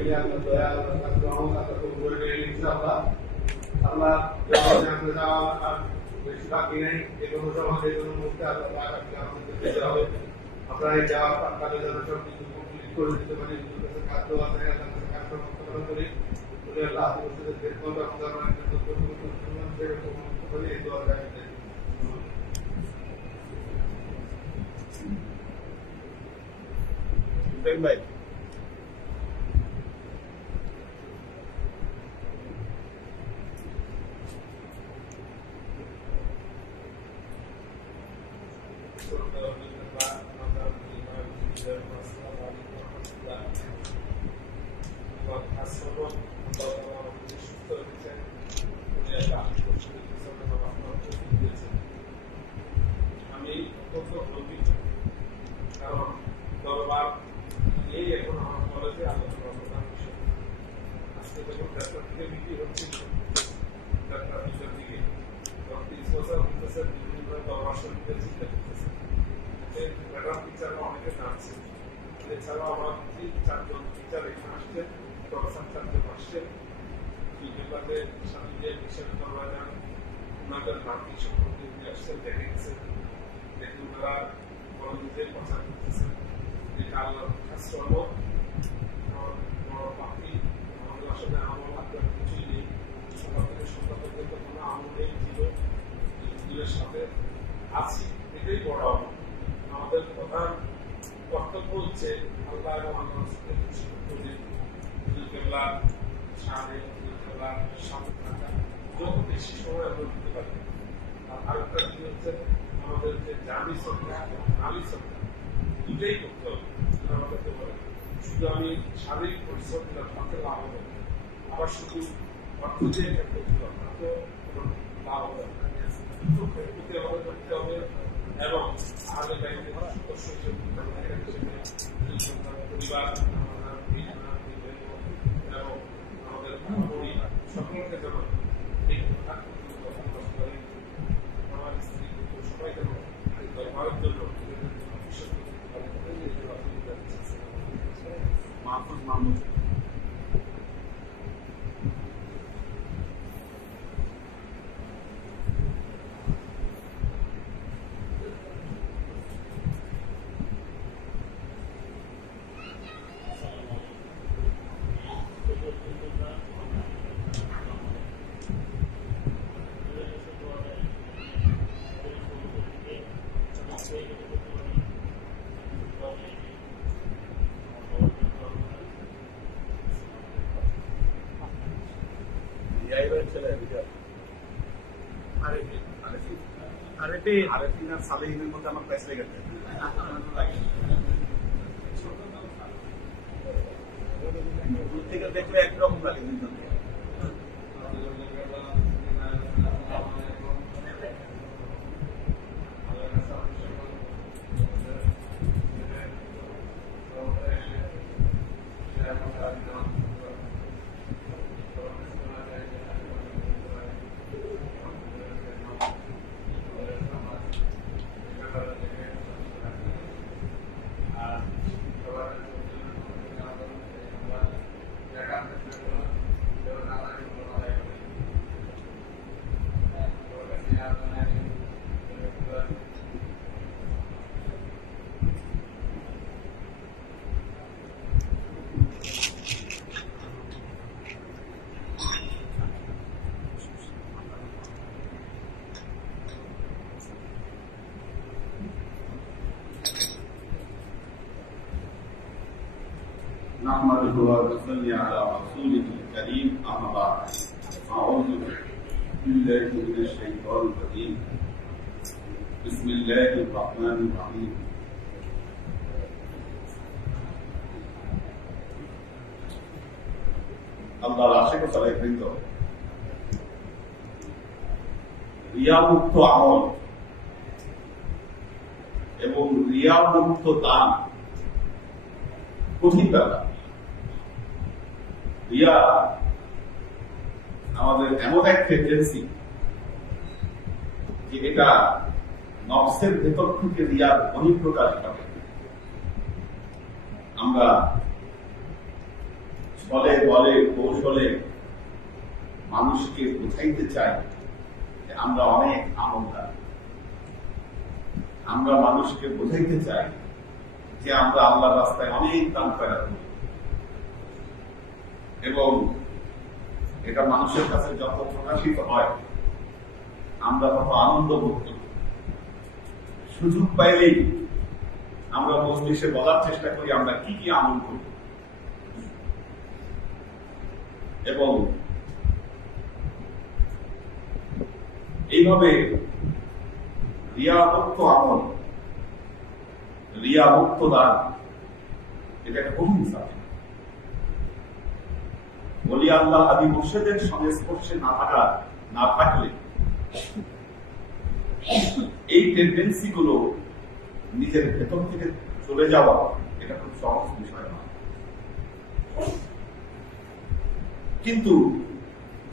মিলে আল্লাহ দয়া আল্লাহ তার রহমত আল্লাহ কবুল করে নিয়ে ইনশাআল্লাহ আল্লাহ যখন আমরা যাওয়া আর বেশি বাকি নেই যে কোনো সময় যে কোনো মুহূর্তে আল্লাহ তাআলা আমাদেরকে আমাদের যেতে হবে আমরা এই যাওয়ার কাজে যেন সব কিছু কমপ্লিট করে দিতে পারি যদি কাছে খাদ্য আছে আল্লাহ কাছে খাদ্য মুক্ত করি বলে আল্লাহ উপস্থিত দেখবো আমরা আমার একটা তো সম্মান করে করি এই দোয়া রাখতে গর্বিত কারণ দরবার এছাড়াও আমার চারজন টিচার এখানে আসছেন প্রফেসর চারজন আসছেন বিকেলবাদে স্বামীদের দরবার যান ওনাদের মানবিক সম্পর্কে দেখে গেছেন আশ্রম বড় আমাদের প্রধান কর্তব্য হচ্ছে আল্লাহ এবং আল্লাহ খুশি করে দুলকেল্লার সামনে দুলকেল্লার সামনে থাকা যত বেশি সময় আমরা দিতে পারি। আর আরেকটা কি হচ্ছে? আমাদের যে জানি সরকার নারী সরকার দুটাই করতে হবে বলে শুধু আমি শারীরিক পরিশ্রম তাতে লাভ হবে আবার শুধু অর্থ দিয়ে করতে হবে তাতে লাভ হবে ক্ষেত্রে আমাদের করতে হবে এবং আমাদের ব্যাংকের পরিবার আমরা ভিন্ন এবং আমাদের পরিবার সকলকে যেন এই কথা আমার স্ত্রী পুত্র সবাই যেন এই দরবারের জন্য নিজেদের ভবিষ্যৎ করতে পারে এই যে অসুবিধা হচ্ছে মাহফুজ মাহমুদ রিয়াই ভাই ছেলে রিয়াই আরেফিন। আরেফিন দেখলে একরকম লাগে দুজনকে। نحمده ونصلي على رسوله الكريم أما بعد أعوذ بالله من الشيطان الرجيم بسم الله الرحمن الرحيم আল্লাহর আশেকে চলে বৃন্দ রিয়ামুক্ত আমল এবং রিয়ামুক্ত দান কঠিন ব্যাপার আমাদের এমন এক টেন্ডেন্সি যে এটা নকশের ভেতর থেকে রিয়ার বহিঃপ্রকাশ ঘটে আমরা ছলে বলে, কৌশলে মানুষকে বুঝাইতে চাই যে আমরা অনেক আমলদার। আমরা মানুষকে বোঝাইতে চাই যে আমরা আল্লাহ রাস্তায় অনেক দান করা করি। এবং এটা মানুষের কাছে যত প্রকাশিত হয়, আমরা তত আনন্দ বোধ সুযোগ পাইলেই আমরা মজলিসে বলার চেষ্টা করি, আমরা কি কি আমল করি। এবং এইভাবে রিয়ামুক্ত আমল রিয়ামুক্ত দান, এটা একটা কঠিন সাবজেক্ট বলি আল্লাহ আদি মুর্শেদের সংস্পর্শে না থাকা না থাকলে এই টেন্ডেন্সি গুলো নিজের ভেতর থেকে চলে যাওয়া এটা খুব সহজ বিষয় নয় কিন্তু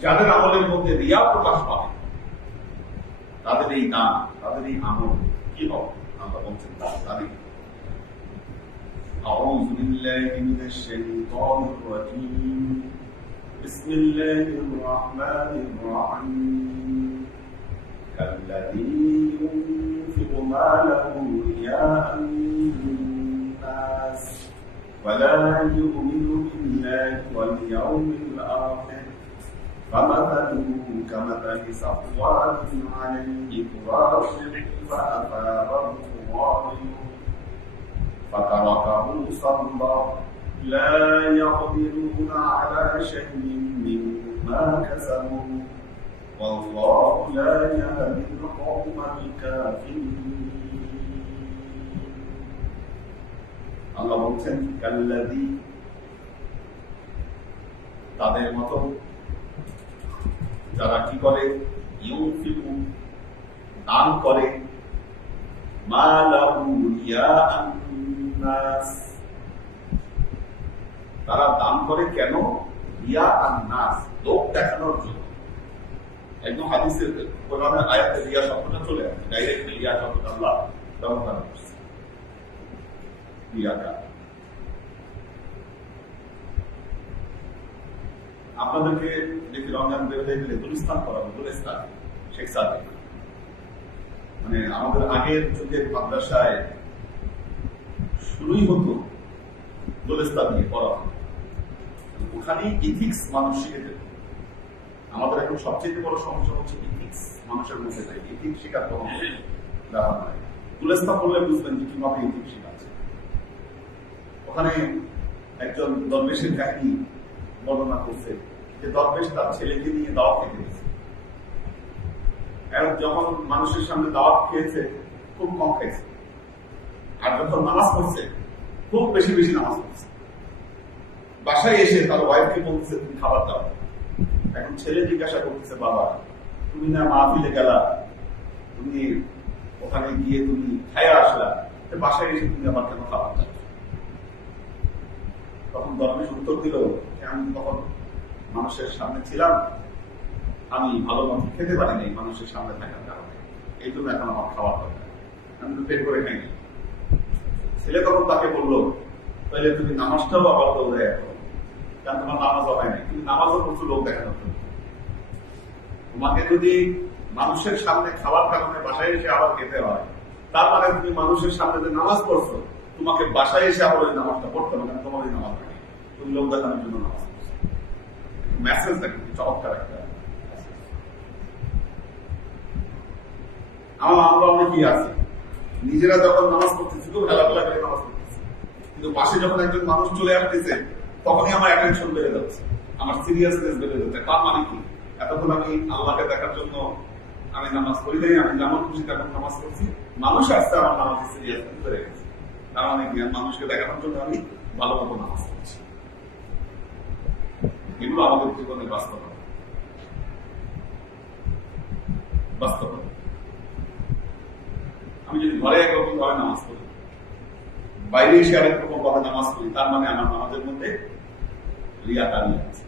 যাদের আমলের মধ্যে রিয়া প্রকাশ পাবে তাদের এই দান তাদের এই আমল কি হবে আমরা বলছেন তাদের أعوذ بالله من الشيطان الرجيم بسم الله الرحمن الرحيم. كالذي ينفق ماله رياء الناس ولا يؤمن بالله واليوم الآخر. فمثله كمثل صفوان عليه تراب فأثاره وابل فتركه صلى لا يقدرون على شيء مما كسبوا والله لا يهدي القوم الكافرين আল্লাহ বলছেন কাল্লাদি তাদের মতো যারা কি করে ইউফিকু দান করে মা লাহু রিয়াআন নাস তারা দান করে কেন? রিয়া লোক দেখানোর জন্য। একদম হাদিসের কোরআনের আয়াতে রিয়া শব্দটা চলে আসে। ডাইরেক্ট রিয়া আল্লাহ ব্যবহার করছে। রিয়াকার আপনাদেরকে দেখি রমজান বের হয়ে গেলে গুলিস্তান করাবো গুলিস্তান। শেখ সাদিক। মানে আমাদের আগের যুগের মাদ্রাসায় শুরুই হতো গুলিস্তান নিয়ে পড়া। ওখানেই ইথিক্স মানুষ শিখে যেত আমাদের এখন সবচেয়ে বড় সমস্যা হচ্ছে ইথিক্স মানুষের মধ্যে নাই ইথিক্স শেখার কোনো ব্যাপার নাই। গুলিস্তান বললে বুঝবেন যে কীভাবে ইথিক্স শেখাচ্ছে। ওখানে একজন দরবেশের কাহিনী বর্ণনা করছে যে দরবেশ তার ছেলেকে নিয়ে দাওয়াত খেতে গেছে। যখন মানুষের সামনে দাওয়াত খেয়েছে, খুব কম খেয়েছে। আর যখন নামাজ পড়ছে, খুব বেশি বেশি নামাজ পড়ছে। বাসায় এসে তার ওয়াইফকে বলতেছে, তুমি খাবার দাও। এখন ছেলে জিজ্ঞাসা করতেছে, বাবা, তুমি না মাহফিলে গেলা? তুমি ওখানে গিয়ে তুমি খাইয়া আসলা? বাসায় এসে তুমি আমার কেন খাবার দাও। তখন দরবেশ উত্তর দিল যে আমি তখন মানুষের সামনে ছিলাম। আমি ভালো মতো খেতে পারি নাই, মানুষের সামনে থাকার কারণে। এই জন্য এখন আমার খাওয়ার দরকার আমি তো পেট করে খাইনি। ছেলে তখন তাকে বলল তাহলে তুমি নামাজটাও আবার দৌড়ে এখন কারণ তোমার নামাজও হয় নাই। তুমি নামাজও প্রচুর লোক দেখানোর জন্য তোমাকে যদি মানুষের সামনে খাওয়ার কারণে বাসায় এসে আবার খেতে হয়, তার মানে তুমি মানুষের সামনে যে নামাজ পড়ছো, তোমাকে বাসায় এসে আবার ওই নামাজটা পড়তে হবে, কারণ তোমার ওই নামাজ নেই তুমি লোক দেখানোর জন্য নামাজ মেসেজটা কিন্তু চমৎকার একটা আমার আমরা অনেকেই আছি। নিজেরা যখন নামাজ পড়তেছি, খুব খেলাধুলা করে নামাজ পড়তেছি। কিন্তু পাশে যখন একজন মানুষ চলে আসতেছে তখনই আমার অ্যাটেনশন বেড়ে যাচ্ছে। আমার সিরিয়াসনেস বেড়ে যাচ্ছে। তার মানে কি? এতক্ষণ আমি আল্লাহকে দেখার জন্য আমি নামাজ পড়ি নাই, আমি যেমন খুশি তেমন নামাজ পড়ছি। মানুষ আসছে, আমার নামাজের সিরিয়াসনেস বেড়ে গেছে। তার মানে কি? মানুষকে দেখানোর জন্য আমি ভালো মতো নামাজ পড়ছি। এগুলো আমাদের জীবনের বাস্তবতা। বাস্তবতা। আমি যদি ঘরে একরকম ভাবে নামাজ পড়ি বাইরে এসে আরেক রকম ভাবে নামাজ পড়ি, তার মানে আমার নামাজের মধ্যে রিয়া কারি আছে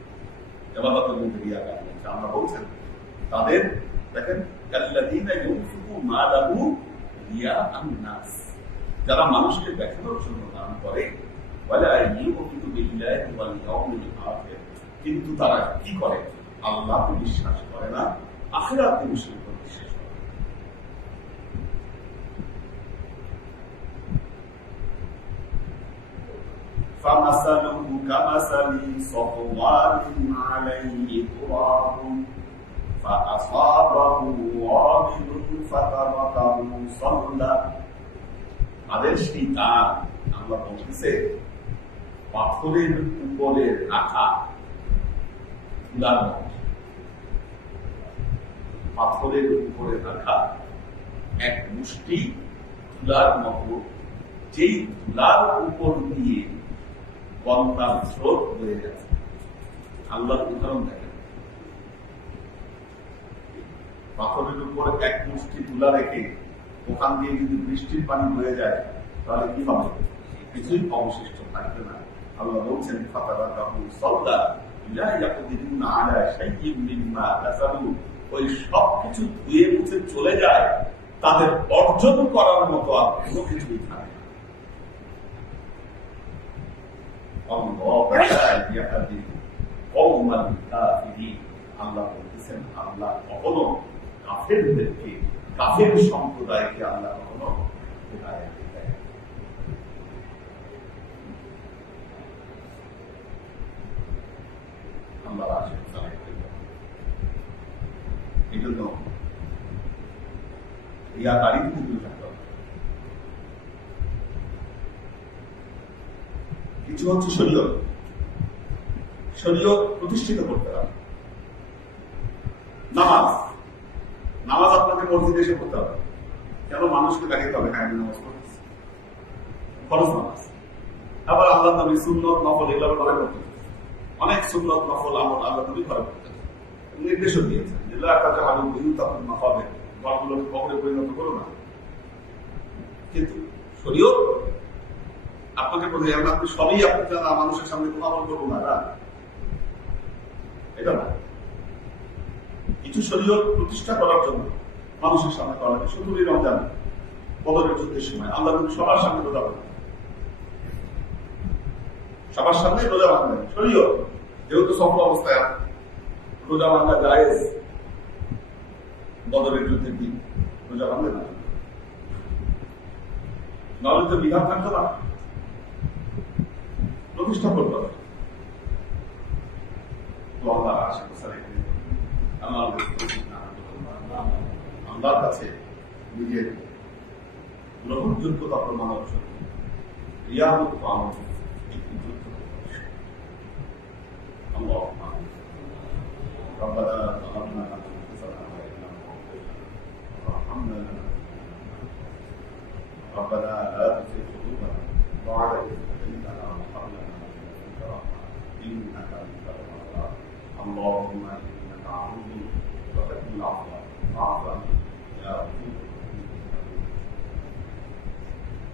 এবাদতের মধ্যে রিয়া কারি আছে আমরা বলছেন তাদের, দেখেন যারা মানুষকে দেখানোর জন্য দান করে কিন্তু তারা কি করে? আল্লাহকে বিশ্বাস করে না আখেরাতে বিশ্বাস করে না। فمثله كمثل صفوان عليه تراب فأصابه وابل فتركه صلدا তাদের সেই তার আমরা বলতেছে পাথরের উপরে রাখা তুলার মতো পাথরের উপরে রাখা এক মুষ্টি তুলার মতো যেই তুলার উপর দিয়ে গঙ্গার স্রোত হয়ে গেছে উদাহরণ দেখেন পাথরের উপর এক মুষ্টি তুলা রেখে ওখান দিয়ে যদি বৃষ্টির পানি বয়ে যায়, তাহলে কি হবে? কিছুই অবশিষ্ট থাকবে না। আল্লাহ বলছেন ফাতারা কাহু সল্লা লা ইয়াকুদিরুনা আলা শাইইন মিম্মা কাসাবু ওই সব ধুয়ে মুছে চলে যায়, তাদের অর্জন করার মতো আর কোনো কিছুই থাকে না। কাফিরিন আল্লাহ বলতেছেন আল্লাহ কখনো কাফেরদেরকে কাফের সম্প্রদায়কে আল্লাহ কখনো এই জন্য ইয়া গাড়ি থেকে দূরে থাকতে হবে কিছু হচ্ছে শরীয়ত শরীয়ত প্রতিষ্ঠিত করতে হবে। নামাজ নামাজ আপনাকে মসজিদে এসে পড়তে হবে। কেন? মানুষকে দেখাতে হবে হ্যাঁ নামাজ পড়তেছি ফরজ নামাজ। আবার আল্লাহ নবী সুন্নত নফল এগুলো ঘরে করতে অনেক সুন্নত নফল আমল আল্লাহ নবী ঘরে করতে হবে। নির্দেশও দিয়েছেন যে, লা তাজআলু বুয়ুতাকুম মাকাবির। ঘরগুলোকে কবরে পরিণত করো না। কিন্তু শরীয়ত আপনাকে বলে এখন আপনি সবই আপনি জানা, মানুষের সামনে কোনো আমল করব না এটা না। কিছু শরীয়ত প্রতিষ্ঠা করার জন্য মানুষের সামনে করা লাগে। শুধু রমজান, বদরের যুদ্ধের সময়। আল্লাহ নবী সবার সামনে রোজা বাঁধেন সবার সামনে রোজা বাঁধবেন শরীয়ত, যেহেতু সফল অবস্থায় রোজা বাঁধা জায়েজ। বদরের যুদ্ধের দিন রোজা বাঁধবে না। নাহলে তো বিধান থাকতো না। প্রতিষ্ঠা করতে হবে তো আল্লাহ আশেপাশে রেখে আমার আল্লাহর কাছে নিজের গ্রহণযোগ্যতা প্রমাণের জন্য রিয়ামত পাওয়ার একটি গুরুত্বপূর্ণ বিষয়। আল্লাহ ربنا ظلمنا انفسنا وان لم تغفر لنا وترحمنا ربنا لا تزغ قلوبنا بعد إذ اللهم إنك عفو تحب العفو فاعف عنا يا غفور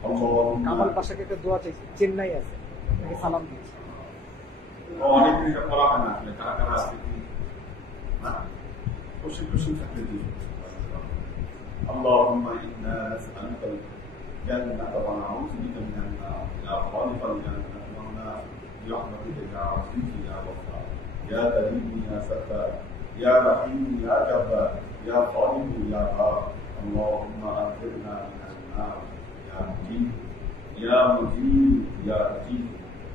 اللهم কামাল পাশাকে একটা দোয়া চাইছি চেন্নাই আছে তাকে সালাম দিয়েছি অনেক দিন এটা করা হয় না আসলে কারা কারা আছে কি না খুশি খুশি থাকলে দিই اللهم انا نسالك الجنه ونعوذ بك من النار يا خالق الجنه والنار برحمتك يا عزيز يا كريم يا ستار يا رحيم يا جبار يا خالق يا غار اللهم اغفرنا من النار يا مجيب يا مجيب يا لطيف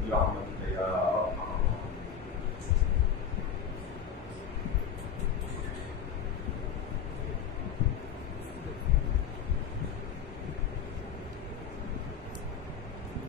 برحمتك يا رب.